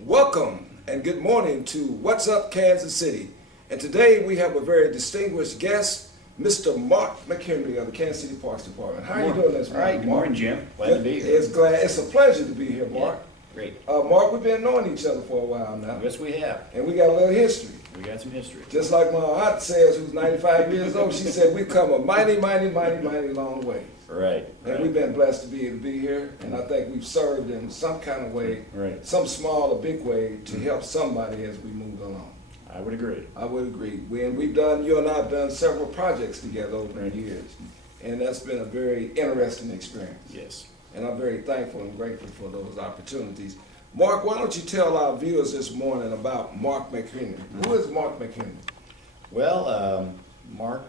Welcome and good morning to What's Up Kansas City. And today we have a very distinguished guest, Mr. Mark McHenry of the Kansas City Parks Department. How are you doing this morning, All right, good morning, Jim. Glad to be here. It's a pleasure to be here, Mark. Yeah, great. Mark, we've been knowing each other for a while now. Yes, we have. And we got a little history. We got some history. Just like my aunt says, who's 95 years old, she said we've come a mighty long way. Right. And we've been blessed to be able to be here, and I think we've served in some kind of way, Right. some small or big way, to help somebody as we move along. I would agree. I would agree. You and I have done several projects together over the years, and that's been a very interesting experience. Yes. And I'm very thankful and grateful for those opportunities. Mark, why don't you tell our viewers this morning about Mark McHenry? Who is Mark McHenry? Well, Mark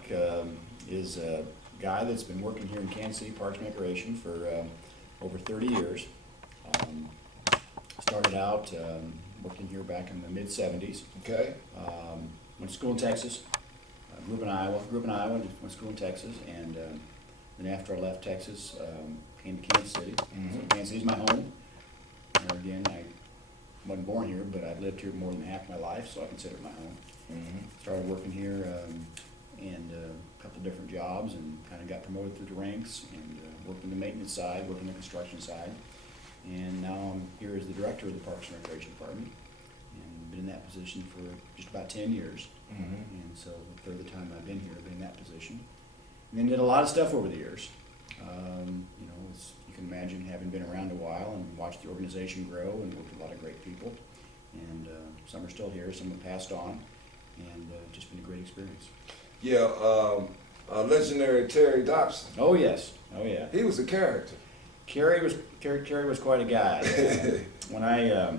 is a guy that's been working here in Kansas City Parks and Recreation for over 30 years. Started out working here back in the mid-'70s. Okay. Went to school in Texas. Grew up in Iowa, went to school in Texas, and then after I left Texas, came to Kansas City. Mm-hmm. So Kansas City's my home. And again, I wasn't born here, but I've lived here more than half my life, so I consider it my home. Mm-hmm. Started working here and a couple different jobs, and kind of got promoted through the ranks, and worked in the maintenance side, worked in the construction side. And now I'm here as the director of the Parks and Recreation Department, and been in that position for just about 10 years. Mm-hmm. And so the third time I've been here, I've been in that position. And then did a lot of stuff over the years. You know, as you can imagine, having been around a while and watched the organization grow and worked with a lot of great people. And some are still here, some have passed on, and just been a great experience. Yeah, legendary Terry Dobson. Oh yes, oh yeah. He was a character. Kerry was quite a guy. When I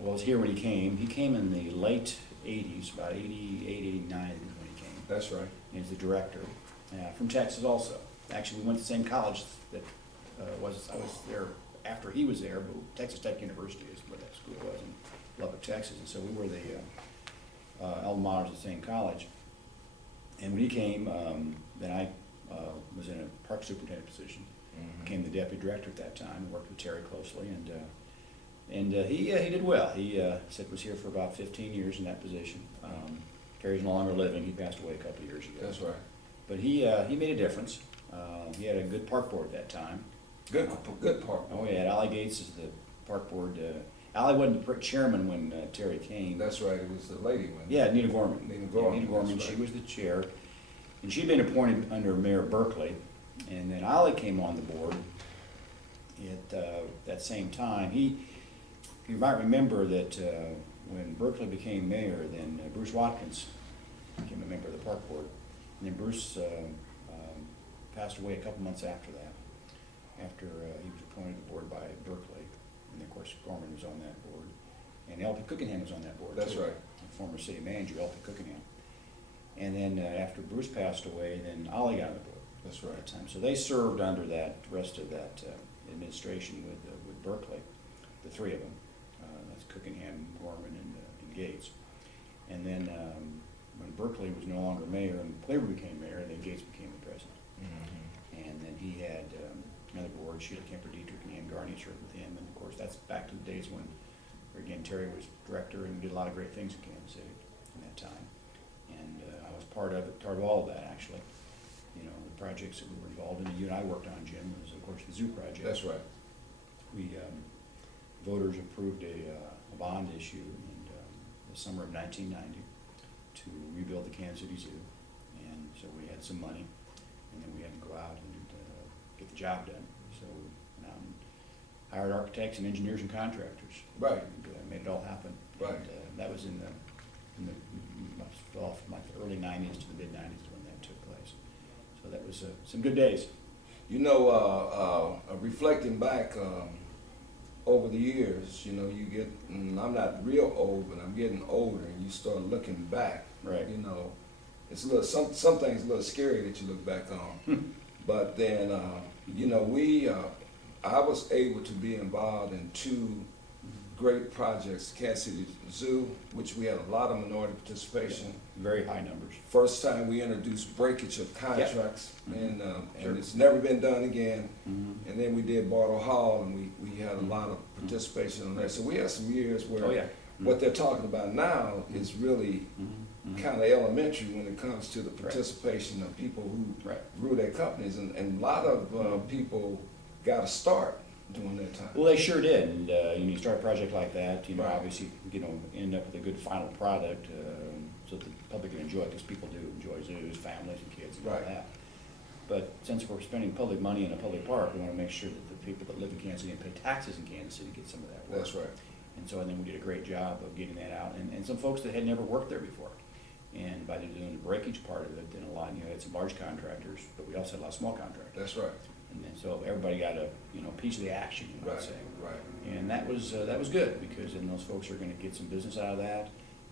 was here when he came in the late 80s, about 88, 89 when he came. That's right. He was the director, from Texas also. Actually, we went to the same college that I was there after he was there, but Texas Tech University is where that school was in Lubbock, Texas. And so we were the alma mater of the same college. And when he came, then I was in a park superintendent position. Mm-hmm. Became the deputy director at that time, worked with Terry closely, and he did well. He was here for about 15 years in that position. Terry's no longer living. He passed away a couple of years ago. That's right. But he made a difference. He had a good park board at that time. Good park. Oh yeah, Ally Gates is the park board. Ally wasn't the chairman when Terry came. That's right. It was the lady one. Yeah, Nita Gorman. Nita Gorman. Yeah, Nita Gorman. That's right. She was the chair, and she'd been appointed under Mayor Berkeley. And then Ollie came on the board at that same time. You might remember that when Berkeley became mayor, then Bruce Watkins became a member of the park board. And then Bruce passed away a couple months after that, after he was appointed to the board by Berkeley. And then, of course, Gorman was on that board. And L.P. Cookingham was on that board, That's too. right. The former city manager, L.P. Cookingham. And then after Bruce passed away, then Ollie got on the board. That's right. At that time. So they served under that rest of that administration with Berkeley, the three of them. That's Cookingham, Gorman, and Gates. And then when Berkeley was no longer mayor and Claver became mayor, then Gates became the president. Mm-hmm. And then he had another board, Sheila Kemper Dietrich and Ann Garney served with him. And of course, that's back to the days when, again, Terry was director and we did a lot of great things in Kansas City in that time. And I was part of all of that, actually. You know, the projects that we were involved in, you and I worked on, Jim, was of course the zoo project. That's right. We, voters approved a bond issue in the summer of 1990 to rebuild the Kansas City Zoo. And so we had some money, and then we had to go out and get the job done. So we went out and hired architects and engineers and contractors. Right. And made it all happen. Right. And that was in the like the early 90s to the mid 90s when that took place. So that was some good days. You know, reflecting back over the years, you know, you get, I'm not real old, but I'm getting older, and you start looking back. Right. You know, it's a little, some things a little scary that you look back on. But then, you know, I was able to be involved in two great projects. Kansas City Zoo, which we had a lot of minority participation. Very high numbers. First time we introduced breakage of contracts, Mhm. and it's never been done again. Mhm. And then we did Bartle Hall, and we had a lot of participation on that. So we had some years where Oh, yeah. what they're talking about now is really Mhm. kind of elementary when it comes to the participation of people who Right. grew their companies, and a lot of people got a start during that time. Well, they sure did, and you start a project like that, Right. obviously, end up with a good final product, so that the public can enjoy it, because people do enjoy zoos, families and kids and all Right. that. But since we're spending public money in a public park, we wanna make sure that the people that live in Kansas City and pay taxes in Kansas City get some of that work. That's right. And so I think we did a great job of getting that out, and some folks that had never worked there before. And by doing the breakage part of it, then a lot, had some large contractors, but we also had a lot of small contractors. That's right. And then, so everybody got a, piece of the action, you know what I'm Right. saying? Right. And that was good, because then those folks are gonna get some business out of that,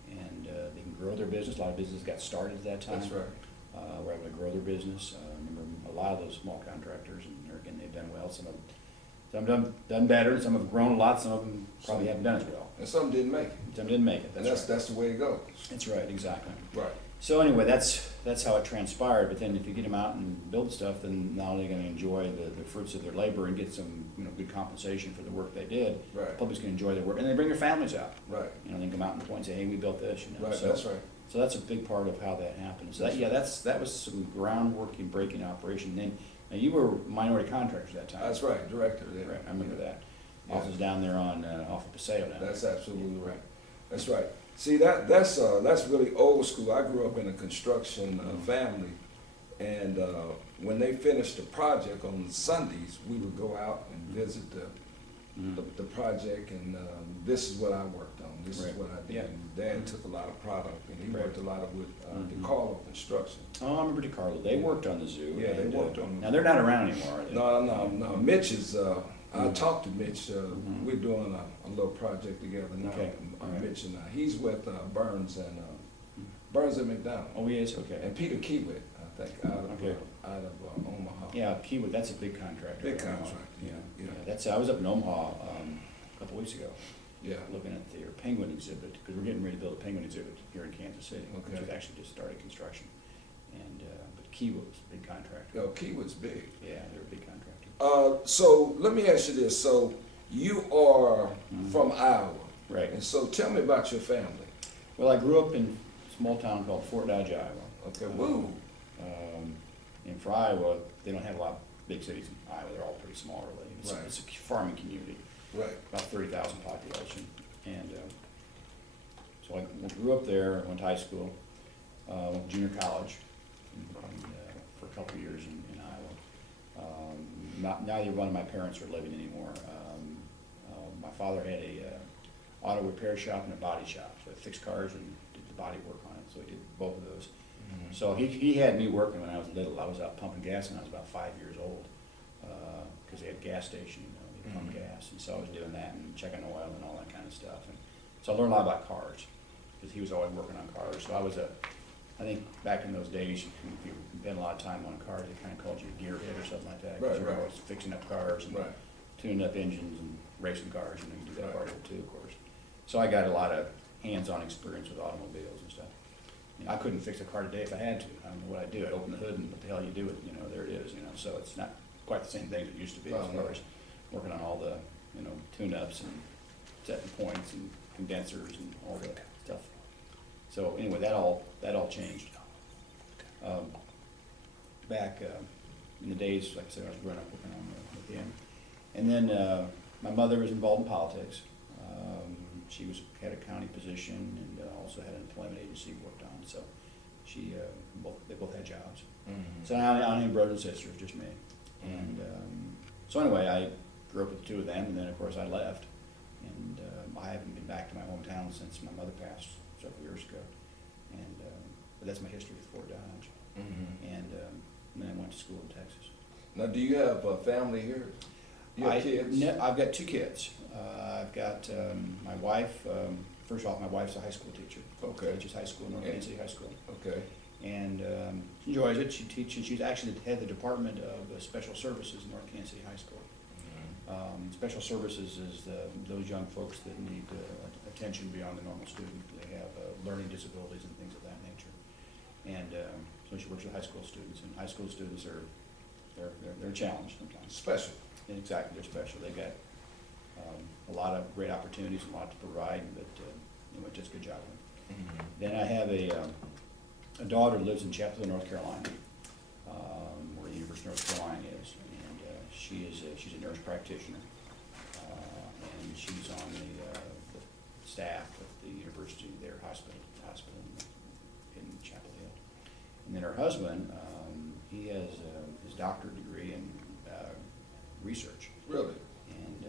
and they can grow their business. A lot of businesses got started at that time. That's right. Were able to grow their business. I remember a lot of those small contractors, and again, they've done well. Some have done better, some have grown a lot, some of them probably haven't done as well. And some didn't make it. Some didn't make it, And that's right. that's the way it goes. That's right, exactly. Right. So anyway, that's how it transpired, but then if you get them out and build stuff, then not only are they gonna enjoy the fruits of their labor and get some, good compensation for the work they did. Right. The public's gonna enjoy their work, and they bring their families out. Right. They come out and point and say, hey, we built this, Right, So- that's right. So that's a big part of how that happened. So that was some groundwork in breaking operation. Then, now you were minority contractor at that time. That's right, director. Yeah. Right, I remember that. Yeah. Office down there off of Paseo now. That's absolutely right. That's right. See, that's really old school. I grew up in a construction family, and when they finished the project on Sundays, we would go out and visit the project, and this is what I worked on. This is Right. what I did. Yeah. And Dad took a lot of product, and he Right. worked a lot with DeCarlo Construction. Oh, I remember DeCarlo. They worked on the zoo. Yeah, they and, worked on the Now, they're not around anymore, are they? No. Mitch is. I talked to Mitch. We're doing a little project together now. Okay. All right. Mitch and I. He's with Burns and McDonald. Oh, he is? Okay. And Peter Kiewit, I think, out of Okay. Omaha. Yeah, Keywood, that's a big contractor. Big Omaha. contract, yeah. I was up in Omaha a couple weeks ago, Yeah. looking at their penguin exhibit, because we're getting ready to build a penguin exhibit here in Kansas City, which Okay. has actually just started construction. And, but Keywood was a big contractor. Yo, Kiewit's big. Yeah, they're a big contractor. So let me ask you this. So you are from Iowa. Right. And so tell me about your family. Well, I grew up in a small town called Fort Dodge, Iowa. Okay, woo. And for Iowa, they don't have a lot of big cities in Iowa. They're all pretty small, really. Right. It's a farming community, Right. about 30,000 population. And so I grew up there, went to high school, went to junior college for a couple of years in Iowa. Neither one of my parents are living anymore. My father had a auto repair shop and a body shop, so he fixed cars and did the body work on it, so he did both of those. So he had me working when I was little. I was out pumping gas when I was about 5 years old, because they had a gas station, they pumped gas, and so I was doing that and checking oil and all that kind of stuff. And so I learned a lot about cars, because he was always working on cars. So I think back in those days, if you spent a lot of time on cars, they kind of called you a gearhead or something like that. 'Cause Right, you were right. always fixing up cars and Right. tuning up engines and racing cars, you do that Right. part of it too, of course. So I got a lot of hands-on experience with automobiles and stuff. I couldn't fix a car today if I had to. I don't know what I'd do. I'd open the hood and what the hell you do with it, there it is, so it's not quite the same thing as it used to be as Oh, no. far as working on all the, tune-ups and setting points and condensers and all that stuff. So anyway, that all changed. Back in the days, like I said, I was growing up working on with him. And then my mother was involved in politics. She had a county position and also had an employment agency worked on. So they both had jobs. So now I only have brothers and sisters, just me. And so anyway, I grew up with the two of them, and then of course I left. And I haven't been back to my hometown since my mother passed several years ago. And but that's my history with Fort Dodge. And then I went to school in Texas. Now, do you have a family here? You have kids? I've got two kids. I've got my wife. First off, my wife's a high school teacher. Okay. Teaches high school, North Kansas City High School. Okay. And she enjoys it. She teaches. She's actually the head of the Department of Special Services in North Kansas City High School. Special services is those young folks that need attention beyond the normal student. They have learning disabilities and things of that nature. And so she works with high school students, and high school students they're challenged sometimes. Special. Exactly, they're special. They've got a lot of great opportunities and a lot to provide, but anyway, just a good job with it. Mm-hmm. Then I have a daughter who lives in Chapel Hill, North Carolina, where the University of North Carolina is, and she's a nurse practitioner, and she's on the staff of the university, their hospital in Chapel Hill. And then her husband, he has his doctorate degree in research. Really? And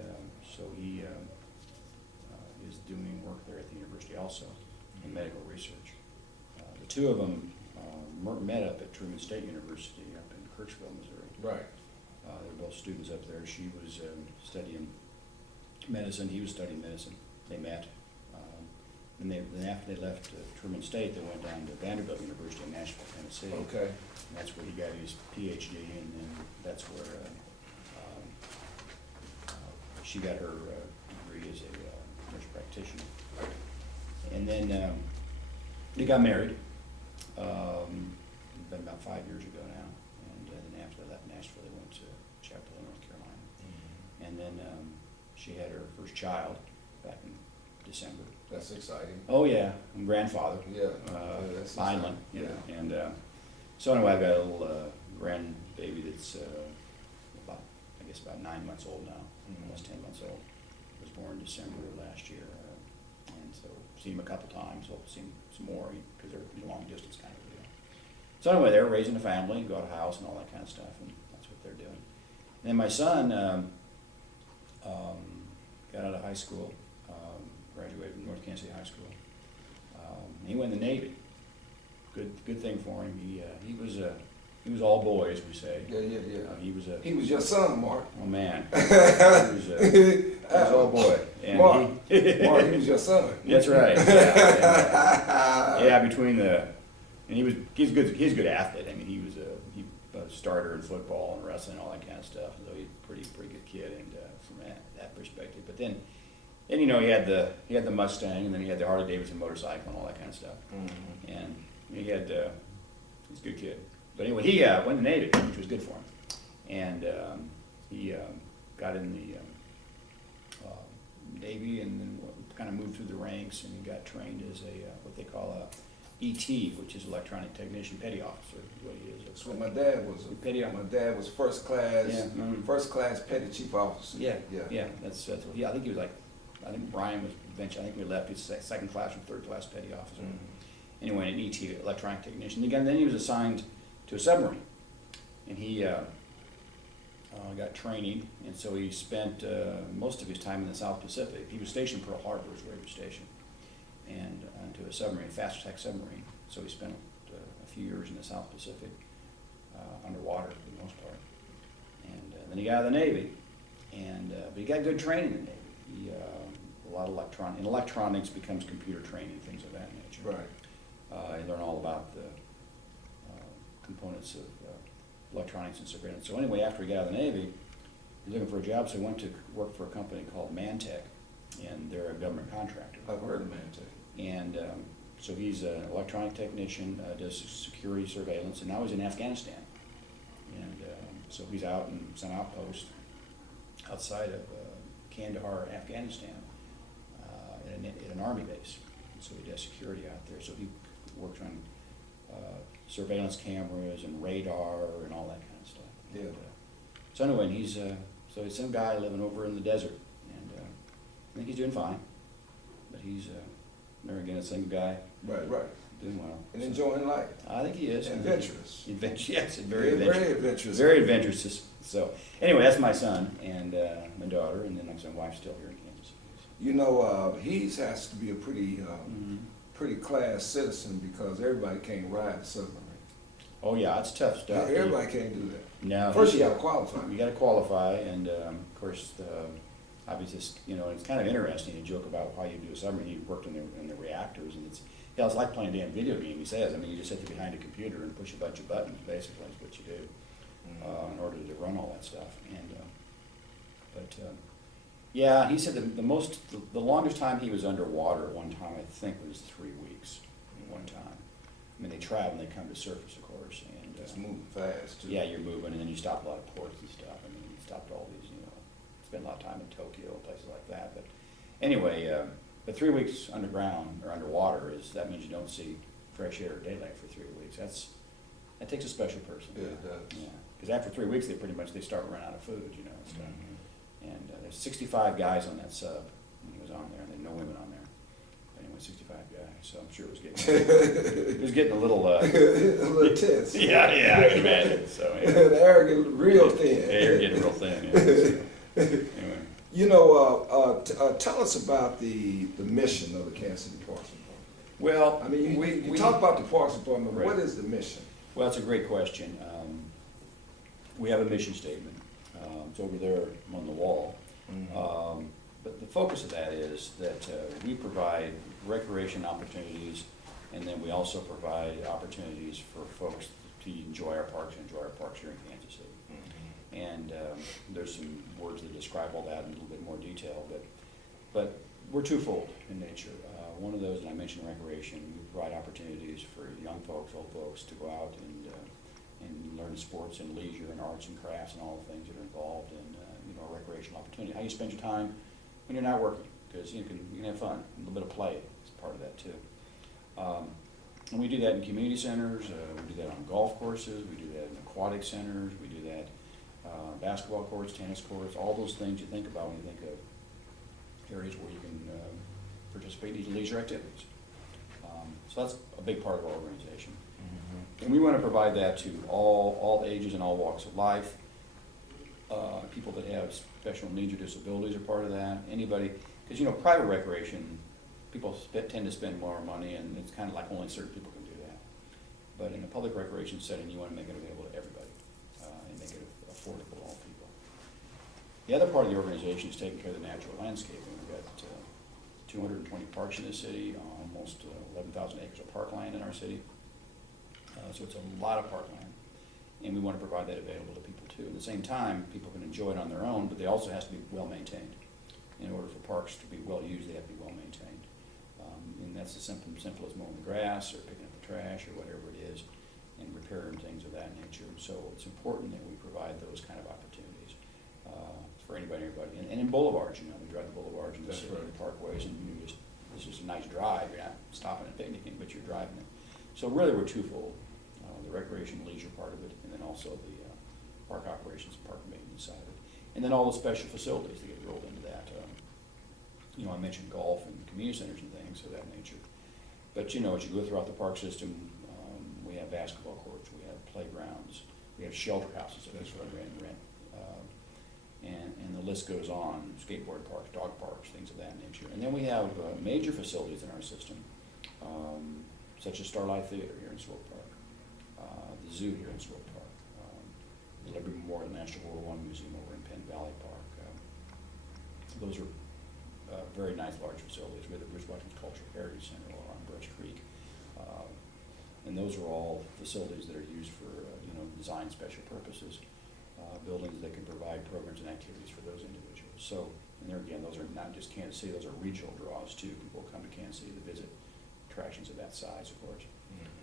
so he is doing work there at the university also in medical research. The two of them met up at Truman State University up in Kirksville, Missouri. Right. They're both students up there. She was studying medicine, he was studying medicine. They met. And then after they left Truman State, they went down to Vanderbilt University in Nashville, Tennessee. Okay. And that's where he got his PhD, and then that's where she got her degree as a nurse practitioner. And then they got married. It's been about 5 years ago now. And then after they left Nashville, they went to Chapel Hill, North Carolina. Mm-hmm. And then she had her first child back in December. That's exciting. Oh yeah, I'm grandfather. Yeah. That's Finally, exciting. you know. And so anyway, I've got a little grandbaby that's about 9 months old now, almost 10 months old. Was born December of last year, and so seen him a couple times. Hope to see him some more because they're a long distance kind of deal. So anyway, they're raising a family, got a house and all that kind of stuff, and that's what they're doing. And then my son got out of high school. Graduated from North Kansas City High School. He went in the Navy. Good thing for him. He was all boys, we say. Yeah. He was your son, Mark. Oh man, he was all boy. And Mark, he was your son. That's right. Yeah, he's a good athlete. I mean, he was a starter in football and wrestling, all that kind of stuff. So he's a pretty good kid, and from that perspective. But then you know, he had the Mustang, and then he had the Harley Davidson motorcycle and all that kind of stuff. Mm-hmm. And he's a good kid. But anyway, he went in the Navy, which was good for him. And he got in the Navy, and then kind of moved through the ranks, and he got trained as what they call a ET, which is electronic technician, petty officer, is what he is. That's what my dad was. My dad was first class, first class petty chief officer. Yeah. That's what. Yeah, I think he was like. I think Brian was eventually. I think we left. He was second class or third class petty officer. Mm-hmm. Anyway, an ET, electronic technician. Again, then he was assigned to a submarine, and he got training, and so he spent most of his time in the South Pacific. He was stationed Pearl Harbor, is where he was stationed, and to a submarine, fast attack submarine. So he spent a few years in the South Pacific, underwater for the most part, and then he got out of the Navy, and but he got good training in the Navy. He, a lot of electronics becomes computer training, things of that nature. Right. You learn all about the components of electronics and surveillance. So anyway, after he got out of the Navy, he was looking for a job, so he went to work for a company called Mantech, and they're a government contractor. I've heard of Mantech. And so he's an electronic technician, does security surveillance, and now he's in Afghanistan. And so he's out in some outpost outside of Kandahar, Afghanistan, at an army base. And so he does security out there. So he works on surveillance cameras and radar and all that kind of stuff. Yeah. And, so anyway, and he's some guy living over in the desert, and I think he's doing fine. But he's there again, a single guy. Right. Doing well. And enjoying life. I think he is. Adventurous. Yes, very adventurous. Very adventurous. Very adventurous. So anyway, that's my son and my daughter, and then my wife's still here in Kansas City. You know, he has to be a pretty class citizen because everybody can't ride a submarine. Oh yeah, it's tough stuff. Everybody can't do that. No. First, you got to qualify. You got to qualify, and of course, obviously, it's kind of interesting to joke about how you do a submarine. You worked in the reactors, and it's like playing a damn video game. He says, you just sit behind a computer and push a bunch of buttons. Basically, is what you do in order to run all that stuff. And but yeah, he said the longest time he was underwater at one time, I think, was 3 weeks at one time. I mean, they travel and they come to surface, of course, and It's moving fast too. yeah, you're moving, and then you stop a lot of ports and stuff. I mean, you stopped all these, spend a lot of time in Tokyo, places like that. But anyway, but 3 weeks underground or underwater that means you don't see fresh air or daylight for 3 weeks. That takes a special person. Yeah, it does. Yeah, because after 3 weeks, they start running out of food, and stuff. And there's 65 guys on that sub when he was on there, and there's no women on there. But anyway, 65 guys, so I'm sure it was getting a little A little tense. yeah, I can imagine. So yeah. The air getting real thin. Yeah, you're getting real thin. Yeah. So, anyway. You know, tell us about the mission of the Kansas City Parks Department. Well, I mean, you talk about the Parks Department, Right. what is the mission? Well, that's a great question. We have a mission statement. It's over there on the wall. But the focus of that is that we provide recreation opportunities, and then we also provide opportunities for folks to enjoy our parks and enjoy our parks here in Kansas City. And there's some words that describe all that in a little bit more detail, but we're twofold in nature. One of those, and I mentioned recreation, we provide opportunities for young folks, old folks, to go out and learn sports and leisure and arts and crafts and all the things that are involved in a recreational opportunity. How you spend your time when you're not working, because you can have fun, a little bit of play is part of that too. And we do that in community centers, we do that on golf courses, we do that in aquatic centers, we do that basketball courts, tennis courts, all those things you think about when you think of areas where you can participate in leisure activities. So that's a big part of our organization. And we want to provide that to all ages and all walks of life. People that have special needs or disabilities are part of that. Anybody, because private recreation, people tend to spend more money, and it's kind of like only certain people can do that. But in a public recreation setting, you want to make it available to everybody and make it affordable to all people. The other part of the organization is taking care of the natural landscaping. We've got 220 parks in the city, almost 11,000 acres of parkland in our city. So it's a lot of parkland, and we want to provide that available to people too. At the same time, people can enjoy it on their own, but they also has to be well maintained. In order for parks to be well used, they have to be well maintained. And that's as simple as mowing the grass or picking up the trash or whatever it is, and repairing things of that nature. So it's important that we provide those kind of opportunities for anybody, everybody. And in boulevards, we drive the boulevards and the city parkways, and it's just a nice drive. You're not stopping and picnicking, but you're driving it. So really, we're twofold. The recreation leisure part of it, and then also the park operations and park maintenance side of it. And then all the special facilities that get rolled into that. I mentioned golf and community centers and things of that nature. But as you go throughout the park system, we have basketball courts, we have playgrounds, we have shelter houses that people rent. And the list goes on, skateboard parks, dog parks, things of that nature. And then we have major facilities in our system, such as Starlight Theater here in Swope Park. The zoo here in Swope Park, the Liberty Memorial National War I Museum over in Penn Valley Park. Those are very nice large facilities. We have the Bruce Watkins Cultural Heritage Center over on Brush Creek. And those are all facilities that are used for design special purposes, buildings that can provide programs and activities for those individuals. So, and there again, those are not just Kansas City, those are regional draws too. People come to Kansas City to visit attractions of that size, of course.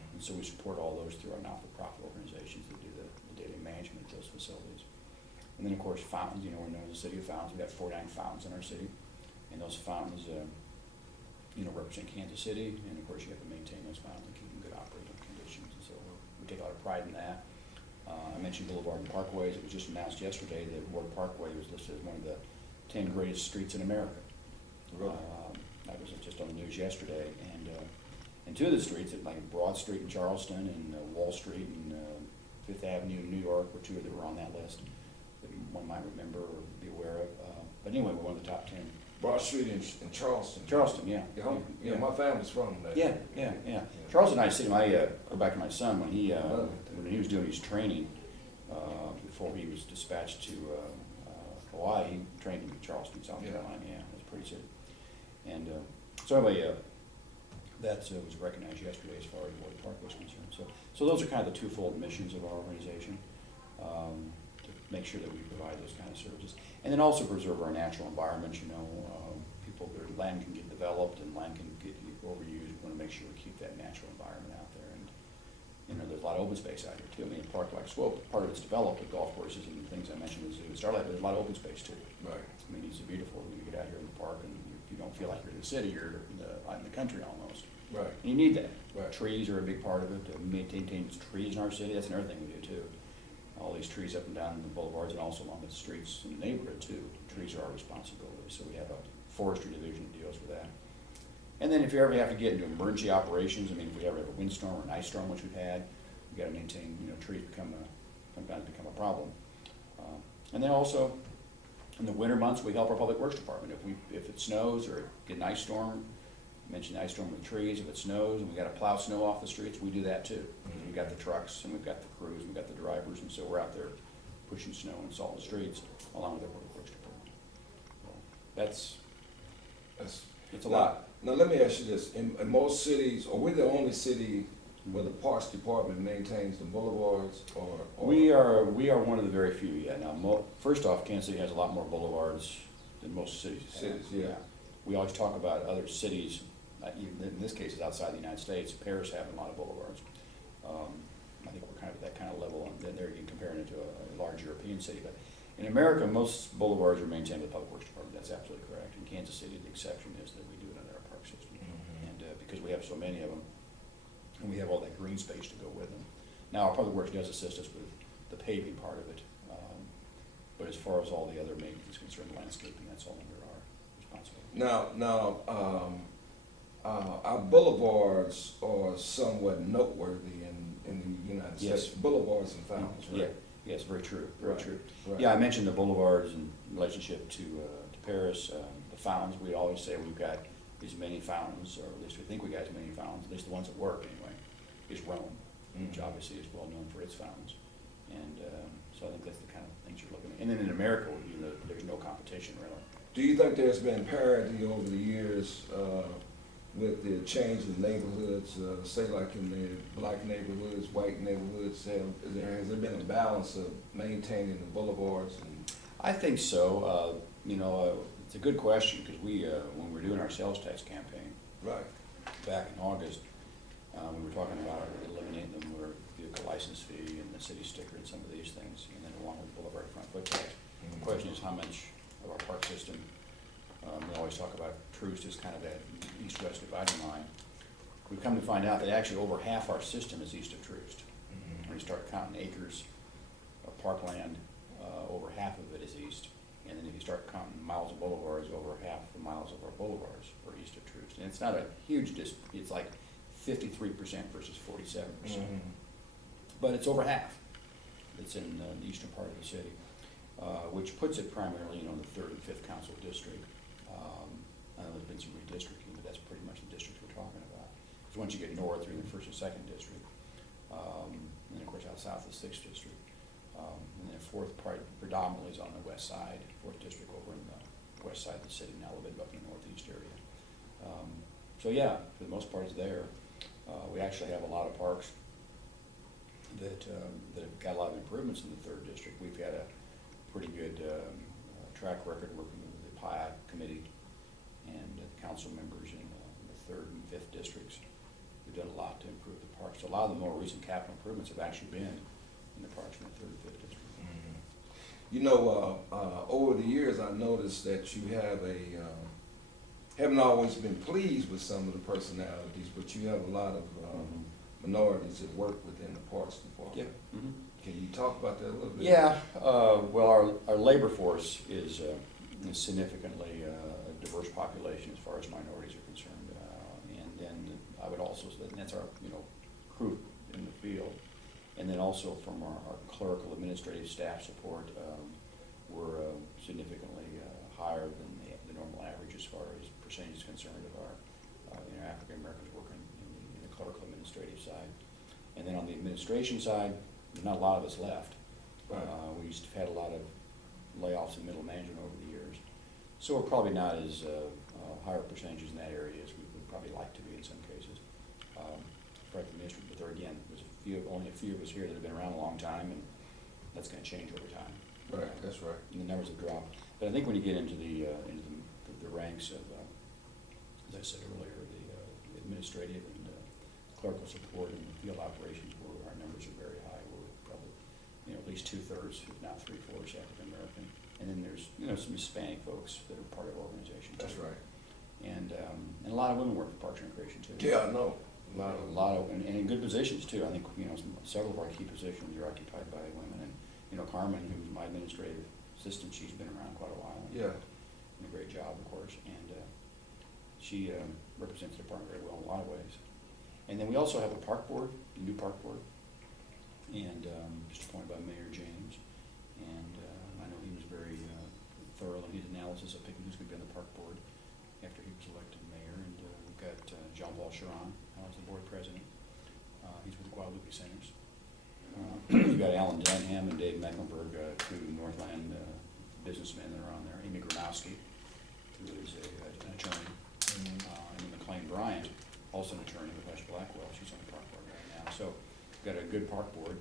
And so we support all those through our not-for-profit organizations that do the daily management of those facilities. And then, of course, fountains. We're known as the city of fountains. We've got 49 fountains in our city. And those fountains, represent Kansas City. And, of course, you have to maintain those fountains and keep them in good operating conditions. And so we take a lot of pride in that. I mentioned Boulevard and Parkways. It was just announced yesterday that Ward Parkway was listed as one of the 10 greatest streets in America. Really? That was just on the news yesterday. And two of the streets, like Broad Street in Charleston and Wall Street and Fifth Avenue in New York, were two that were on that list that one might remember or be aware of. But anyway, we're one of the top 10. Broad Street in Charleston. Charleston, yeah. Yeah, my family's from there. Yeah. Charleston, I see. I go back to my son when he was doing his training before he was dispatched to Hawaii. He trained in Charleston, South Carolina. Yeah, it was pretty city. And so anyway. That was recognized yesterday as far as Ward Park was concerned. So those are kind of the twofold missions of our organization, to make sure that we provide those kind of services. And then also preserve our natural environment, people, their land can get developed and land can get overused. We want to make sure we keep that natural environment out there. And, there's a lot of open space out here too. I mean, a park like Swope, part of it's developed with golf courses and things I mentioned in the zoo and Starlight, but there's a lot of open space too. Right. I mean, it's beautiful when you get out here in the park and you don't feel like you're in the city, you're out in the country almost. Right. And you need that. Right. Trees are a big part of it. To maintain trees in our city, that's another thing we do too. All these trees up and down the boulevards and also along the streets in the neighborhood too. Trees are our responsibility, so we have a forestry division that deals with that. And then if you ever have to get into emergency operations, I mean, if we ever have a windstorm or an ice storm, which we've had, we got to maintain, trees sometimes become a problem. And then also, in the winter months, we help our public works department. If it snows or get an ice storm, I mentioned the ice storm with trees, if it snows and we got to plow snow off the streets, we do that too. Mhm. We've got the trucks and we've got the crews and we've got the drivers, and so we're out there pushing snow and salt the streets along with our public works department. So it's a lot. Now, let me ask you this. In most cities, are we the only city where the Parks Department maintains the boulevards or? We are one of the very few, yeah. Now, first off, Kansas City has a lot more boulevards than most cities have. Cities, yeah. We always talk about other cities, even in this case, it's outside the United States. Paris having a lot of boulevards. I think we're kind of at that kind of level, and then there you can compare it to a large European city. But in America, most boulevards are maintained by the Public Works Department. That's absolutely correct. In Kansas City, the exception is that we do it under our park system. Mhm. And because we have so many of them, and we have all that green space to go with them. Now, our Public Works does assist us with the paving part of it, but as far as all the other maintenance concerned, landscaping, that's all under our responsibility. Now, our boulevards are somewhat noteworthy in the United Yes. States. Boulevards and fountains, right? Yeah, yes, very true, very Right, true. right. Yeah, I mentioned the boulevards in relationship to Paris, the fountains. We always say we've got as many fountains, or at least we think we got as many fountains, at least the ones that work anyway, is Rome, which Mhm. obviously is well known for its fountains. And so I think that's the kind of things you're looking at. And then in America, there's no competition really. Do you think there's been parity over the years with the change in neighborhoods, say like in the black neighborhoods, white neighborhoods? Has there been a balance of maintaining the boulevards? I think so. It's a good question, because when we were doing our sales tax campaign Right. back in August, we were talking about eliminating the motor vehicle license fee and the city sticker and some of these things, and then along with Boulevard front foot tax. The question is how much of our park system, we always talk about Troost as kind of that east-west dividing line. We've come to find out that actually over half our system is east of Troost. When you start counting acres of parkland, over half of it is east. And then if you start counting miles of boulevards, over half the miles of our boulevards are east of Troost. And it's not a huge it's like 53% versus 47%. But it's over half that's in the eastern part of the city, which puts it primarily, in the 3rd and 5th council district. I know there's been some redistricting, but that's pretty much the district we're talking about. Because once you get north, you're in the 1st and 2nd district. And then, of course, out south, the 6th district. And then 4th part predominantly is on the west side, 4th district over in the west side of the city, and a little bit up in the northeast area. So yeah, for the most part it's there. We actually have a lot of parks that have got a lot of improvements in the 3rd district. We've had a pretty good track record working with the PIAC committee and the council members in the 3rd and 5th districts. We've done a lot to improve the parks. So a lot of the more recent capital improvements have actually been in the parks in the 3rd and 5th district. Over the years, I noticed that you haven't always been pleased with some of the personalities, but you have a lot of minorities that work within the Parks Department. Yeah. Mm-hmm. Can you talk about that a little bit? Yeah, well, our labor force is significantly a diverse population as far as minorities are concerned. And then I would also say that's our, crew in the field. And then also from our clerical administrative staff support, we're significantly higher than the normal average as far as percentage is concerned of our African Americans working in the clerical administrative side. And then on the administration side, there's not a lot of us left. Right. We've had a lot of layoffs in middle management over the years. So we're probably not as higher percentages in that area as we would probably like to be in some cases. For the ministry, but there again, there's only a few of us here that have been around a long time, and that's going to change over time. Right, that's right. And the numbers have dropped. But I think when you get into the ranks of, as I said earlier, the administrative and clerical support and the field operations, where our numbers are very high. We're probably, at least 2/3, if not 3/4 African American. And then there's, some Hispanic folks that are part of our organization too. That's right. And a lot of women work for Parks and Recreation too. Yeah, I know. A lot of, and in good positions too. I think, several of our key positions are occupied by women. And, Carmen, who's my administrative assistant, she's been around quite a while. Yeah. Done a great job, of course, and she represents the department very well in a lot of ways. And then we also have a park board, a new park board, and just appointed by Mayor James. And I know he was very thorough in his analysis of picking who's going to be on the park board after he was elected mayor. And we've got John Paul Sharon as the board president. He's with the Guadalupe Centers. We've got Alan Denham and Dave Mecklenburg, two Northland businessmen that are on there. Amy Gronowski, who is an attorney. And then McLean Bryant, also an attorney with West Blackwell. She's on the park board right now. So we've got a good park board,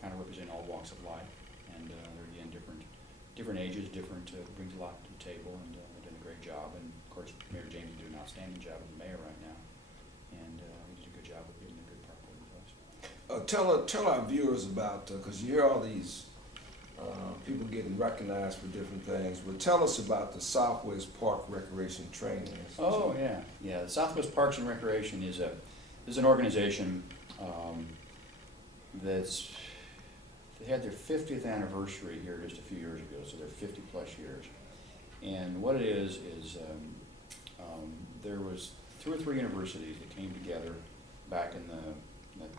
kind of representing all walks of life. And they're, again, different ages, brings a lot to the table, and they're doing a great job. And of course, Mayor James is doing an outstanding job as the mayor right now. And he did a good job of getting a good park board in place. Tell our viewers about, because you hear all these people getting recognized for different things, but tell us about the Southwest Park Recreation Training Institute. Oh, yeah. The Southwest Parks and Recreation is an organization they had their 50th anniversary here just a few years ago, so they're 50 plus years. And what it is there was 2 or 3 universities that came together back in the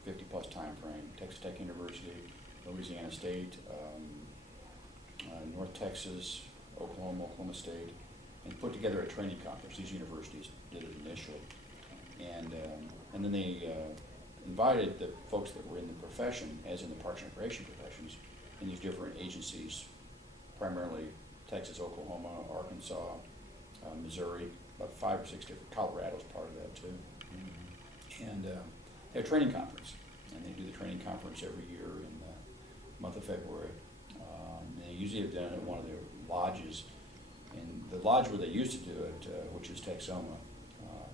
50 plus time frame. Texas Tech University, Louisiana State, North Texas, Oklahoma State, and put together a training conference. These universities did it initially. And then they invited the folks that were in the profession, as in the Parks and Recreation professions, in these different agencies, primarily Texas, Oklahoma, Arkansas, Missouri, about 5 or 6 different, Colorado's part of that too. And they have a training conference, and they do the training conference every year in the month of February. And they usually have done it at one of their lodges, and the lodge where they used to do it, which is Texoma,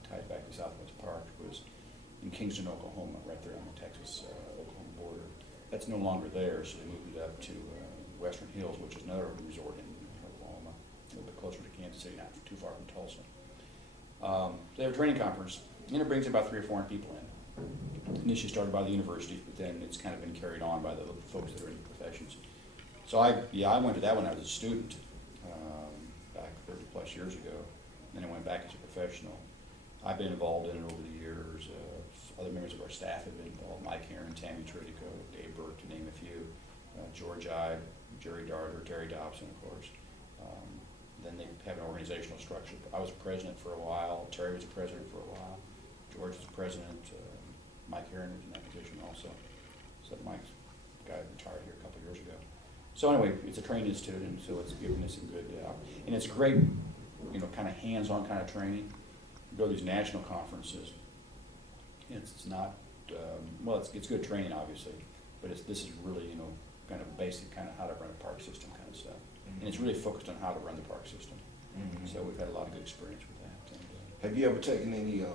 tied back to Southwest Park, was in Kingston, Oklahoma, right there on the Texas-Oklahoma border. That's no longer there, so they moved it up to Western Hills, which is another resort in Oklahoma, a little bit closer to Kansas City, not too far from Tulsa. They have a training conference, and it brings about 300 or 400 people in. Initially started by the universities, but then it's kind of been carried on by the folks that are in the professions. So I went to that when I was a student, back 30 plus years ago. Then I went back as a professional. I've been involved in it over the years. Other members of our staff have been involved: Mike Heron, Tammy Tridico, Dave Burke, to name a few. George Ibe, Jerry Darter, Terry Dobson, of course. Then they have an organizational structure. I was president for a while. Terry was the president for a while. George was president. Mike Heron was in that position also. So Mike's guy retired here a couple of years ago. So anyway, it's a training institute, and so it's giving us some good, and it's great, kind of hands-on kind of training. You go to these national conferences. It's not, it's good training, obviously, but this is really, kind of basic, kind of how to run a park system kind of stuff. Mm-hmm. And it's really focused on how to run the park system. Mm-hmm. So we've had a lot of good experience with that. And, have you ever taken any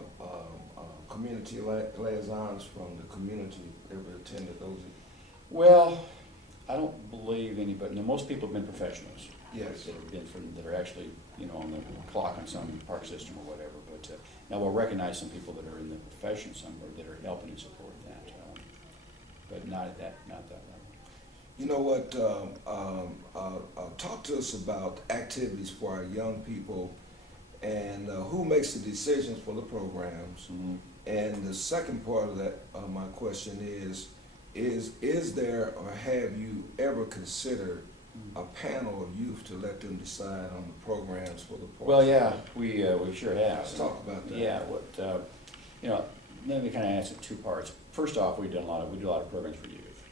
community liaisons from the community? Ever attended those? Well, I don't believe any, but most people have been professionals. Yes. That are actually, on the clock on some park system or whatever. But now we'll recognize some people that are in the profession somewhere that are helping and supporting that, but not at that level. You know what? Talk to us about activities for our young people, and who makes the decisions for the programs. Mm-hmm. And the second part of that, my question is there, or have you ever considered a panel of youth to let them decide on the programs for the park? Well, yeah, we sure have. Let's talk about that. Yeah, let me kind of answer 2 parts. First off, we do a lot of programs for youth,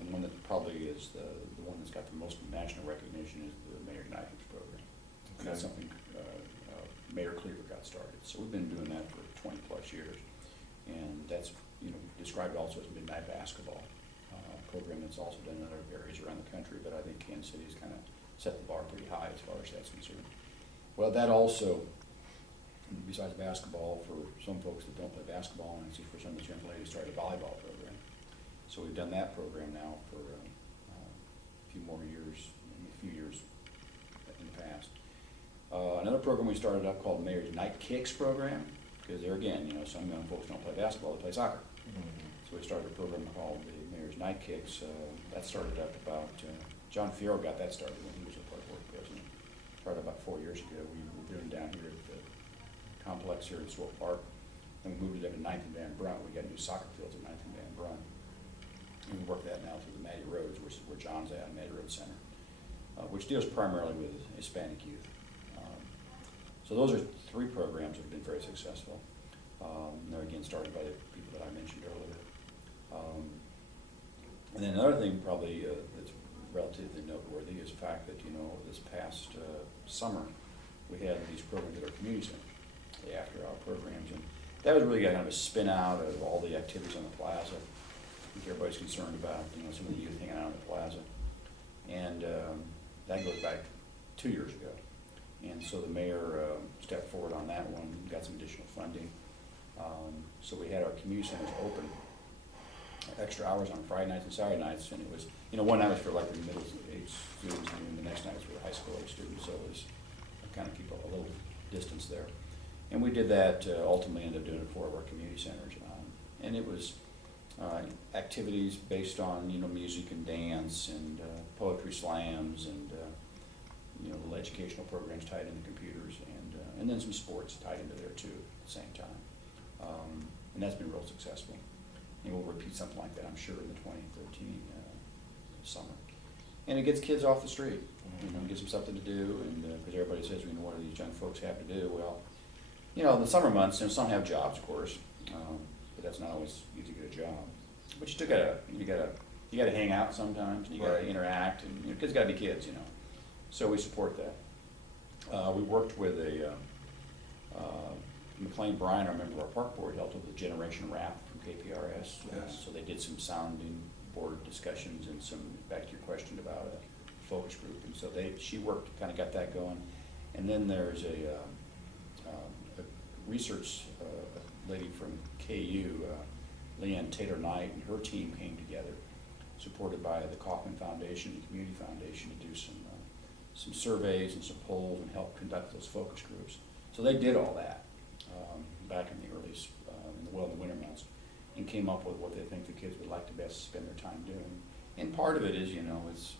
and one that probably is the one that's got the most national recognition is the Mayor's Knifings program. Okay. That's something Mayor Cleaver got started. So we've been doing that for 20 plus years, and that's described also as midnight basketball. program that's also done in other areas around the country, but I think Kansas City's kind of set the bar pretty high as far as that's concerned. Well, that also, besides basketball, for some folks that don't play basketball, and I see for some of the young ladies, started a volleyball program. So we've done that program now for a few years in the past. Another program we started up called Mayor's Night Kicks program, because there again, some young folks don't play basketball, they play soccer. So we started a program called the Mayor's Night Kicks. That started up about, John Fiero got that started when he was a Park Board president. Started about 4 years ago. We were doing it down here at the complex here in Swope Park. And we moved it up to 9th and Van Brunt. We got new soccer fields at 9th and Van Brunt. And we work that now through the Matty Roads, which is where John's at, Matty Road Center, which deals primarily with Hispanic youth. So those are 3 programs that have been very successful. They're again started by the people that I mentioned earlier. And then another thing probably that's relatively noteworthy is the fact that, this past summer, we had these programs at our community center, the after-hour programs, and that was really kind of a spin out of all the activities on the plaza. I think everybody's concerned about, some of the youth hanging out on the plaza. And that goes back 2 years ago. And so the mayor stepped forward on that one, got some additional funding. So we had our community centers open extra hours on Friday nights and Saturday nights, and it was, one night was for like the middle age students, and the next night was for the high school age students, so it was kind of keep a little distance there. And we did that, ultimately ended up doing it for our community centers. And it was activities based on, music and dance and poetry slams and, little educational programs tied into computers and then some sports tied into there too at the same time. And that's been real successful. And we'll repeat something like that, I'm sure, in the 2013 summer. And it gets kids off the street, gives them something to do, and because everybody says, what do these young folks have to do? Well, in the summer months, some have jobs, of course, but that's not always easy to get a job. But you still gotta hang out sometimes, and you gotta interact, and kids gotta be kids, So we support that. We worked with a McLean Bryan, I remember our park board helped with the Generation Rap from KPRS. Yes. So they did some sounding board discussions and some, back to your question about a focus group. And so she worked, kind of got that going. And then there's a research lady from KU, Leanne Taylor-Knight, and her team came together, supported by the Kaufman Foundation and the Community Foundation, to do some surveys and some polls and help conduct those focus groups. So they did all that back in the early, in the winter months, and came up with what they think the kids would like to best spend their time doing. And part of it is, it's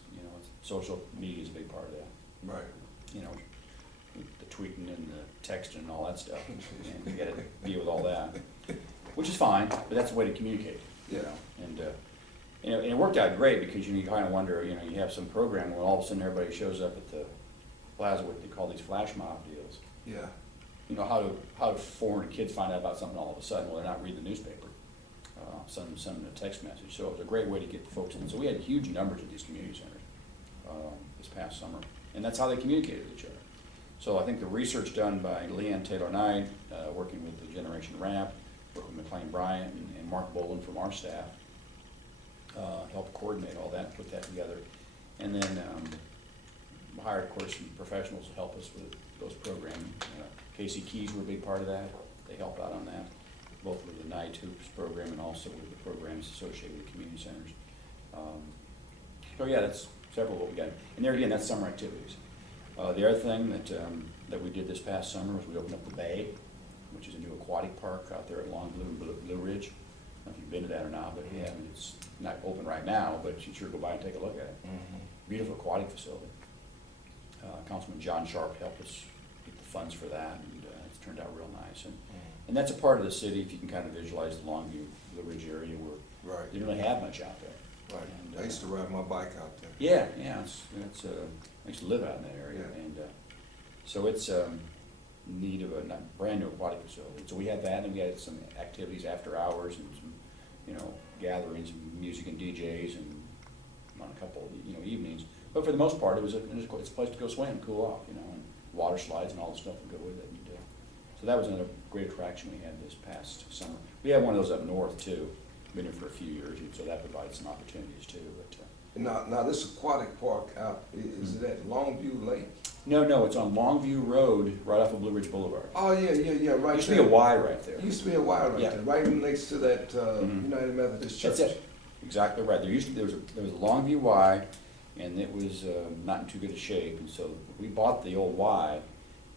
social media is a big part of that. Right. The tweeting and the texting and all that stuff, and you got to deal with all that, which is fine, but that's a way to communicate. And it worked out great because you kind of wonder, you have some program where all of a sudden everybody shows up at the plaza, what they call these flash mob deals. Yeah. How do 400 kids find out about something all of a sudden? Well, they're not reading the newspaper. Send them a text message. So it was a great way to get the folks in. So we had huge numbers at these community centers this past summer, and that's how they communicated with each other. So I think the research done by Leanne Taylor-Knight, working with the Generation Rap, working with McLean Bryant and Mark Boland from our staff, helped coordinate all that, put that together. And then hired, of course, some professionals to help us with those programs. Casey Keys were a big part of that. They helped out on that, both with the Night Hoops program and also with the programs associated with community centers. So yeah, that's several of what we got. And there again, that's summer activities. The other thing that we did this past summer was we opened up the Bay, which is a new aquatic park out there at Long Blue Ridge. I don't know if you've been to that or not, but if you haven't, it's not open right now, but you should sure go by and take a look at it. Beautiful aquatic facility. Councilman John Sharp helped us get the funds for that, and it's turned out real nice. And that's a part of the city, if you can kind of visualize the Longview, Blue Ridge area, where you don't really have much out there. Right. And, I used to ride my bike out there. Yeah, I used to live out in that area, and so it's need of a brand new aquatic facility. So we had that, and we had some activities after hours and some, gatherings, and music and DJs, and on a couple, evenings. But for the most part, it's a place to go swim, cool off, and water slides and all the stuff that go with it. And, so that was another great attraction we had this past summer. We had one of those up north too, been here for a few years, and so that provides some opportunities too. But Now this aquatic park out, is it at Longview Lake? no, it's on Longview Road, right off of Blue Ridge Boulevard. Oh, yeah, right Used to there. be a Y right there. Used to be a Y right Yeah. there, right next to that United Methodist Church. That's it. Exactly right. There was a Longview Y, and it was not in too good a shape, and so we bought the old Y,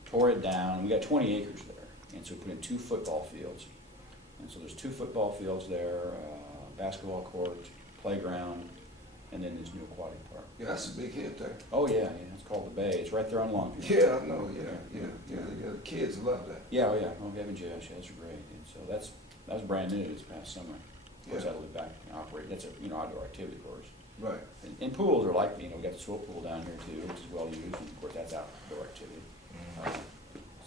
tore it down, and we got 20 acres there, and so we put in 2 football fields. And so there's 2 football fields there, basketball court, playground, and then this new aquatic park. Yeah, that's a big hit there. Oh yeah, it's called the Bay. It's right there on Longview. Yeah, I know, yeah. The kids love that. Yeah, oh yeah. Oh, Gavin Josh, yeah, those are great. And so that was brand new this past summer. Of course, Yeah. that'll be back and operate. That's a outdoor activity course. Right. And pools are like, we got the swimming pool down here too, which is well used, and of course that's outdoor activity.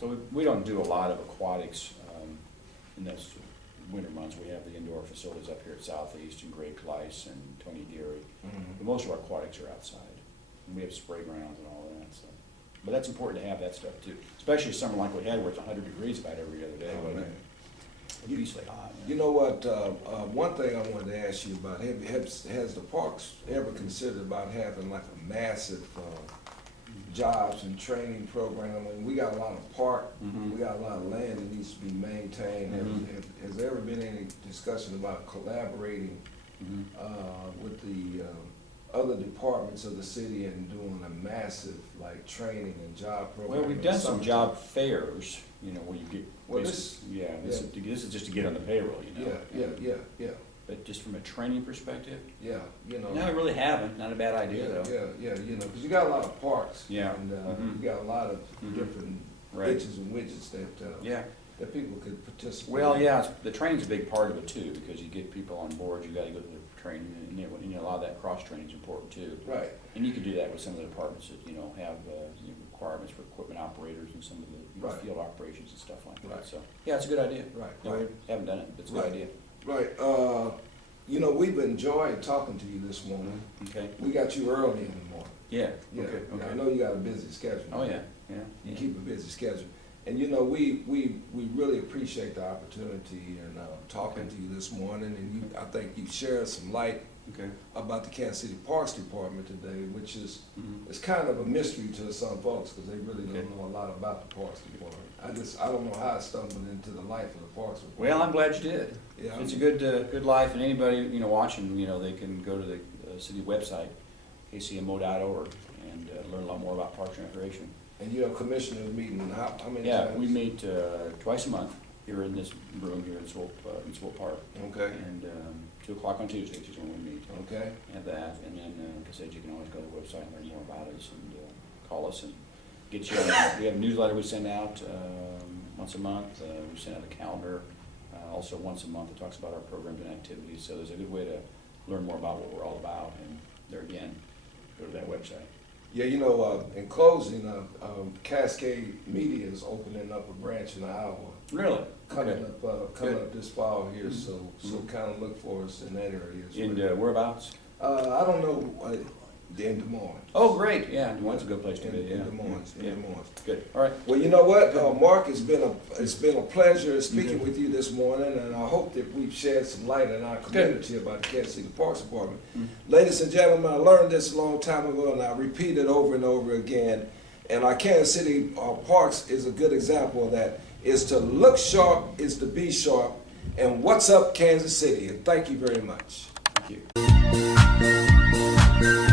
So we don't do a lot of aquatics in those winter months. We have the indoor facilities up here at Southeast and Great Clice and Tony Geary. But most of our aquatics are outside. And we have spray grounds and all that. So. But that's important to have that stuff too, especially a summer like we had where it's 100 degrees about every other day. Oh, man. It's beastly hot. You know what, one thing I wanted to ask you about, has the parks ever considered about having like a massive jobs and training program? I mean, we got a lot of park, we got a lot of land that needs to be maintained. Has there ever been any discussion about collaborating with the other departments of the city and doing a massive like training and job program? Well, we've done some job fairs, where you get, Well, this is just to get on the payroll, Yeah, But just from a training perspective, yeah, no, I really haven't. Not a bad idea though. Yeah, because you got a lot of parks. Yeah. And you got a lot of different Right. bitches and widgets that people could participate Well, in. yeah, the training's a big part of it too, because you get people on board, you gotta go to the training, and a lot of that cross-training's important too. Right. And you can do that with some of the departments that, have requirements for equipment operators and some of the Right. field operations and stuff like that. Right. So, yeah, it's a good idea. Right, No, right. we haven't done it, but it's a good Right. idea. Right. We've enjoyed talking to you this morning. Okay. We got you early in the morning. Yeah, Yeah. okay, I okay. know you got a busy schedule. Oh, yeah, yeah. You yeah. keep a busy schedule. And we really appreciate the opportunity and talking to you this morning. And I think you shared some light Okay. about the Kansas City Parks Department today, which is Mhm. it's kind of a mystery to some folks because they really Okay. don't know a lot about the Parks Department. I don't know how I stumbled into the life of the Parks Department. Well, I'm glad you did. Yeah, It's a good life, and anybody, watching, they can go to the city website, kcmo.org, and learn a lot more about Parks and Recreation. And commissioners meeting how many Yeah, times? we meet twice a month here in this room here in Swope Park. Okay. And 2 o'clock on Tuesdays is when we meet. Okay. Have that, and then, like I said, you can always go to the website and learn more about us and call us and get you on. We have a newsletter we send out once a month. We send out a calendar also once a month that talks about our programs and activities. So there's a good way to learn more about what we're all about. And there again, go to that website. Yeah, in closing, Cascade Media is opening up a branch in Iowa. Really? Coming Okay. up this fall here, so kind of look for us in that area as well. And whereabouts? I don't know, in Des Moines. Oh, great. Yeah, Des Moines is a good place to be. In Yeah. Des Moines, in Yeah. Des Moines. Good. All right. Well, you know what, Mark, it's been a pleasure speaking with you this morning, and I hope that we've shed some light in our community about the Kansas City Parks Department. Ladies and gentlemen, I learned this a long time ago, and I repeat it over and over again. And our Kansas City Parks is a good example of that. Is to look sharp, is to be sharp, and what's up, Kansas City? And thank you very much. Thank you.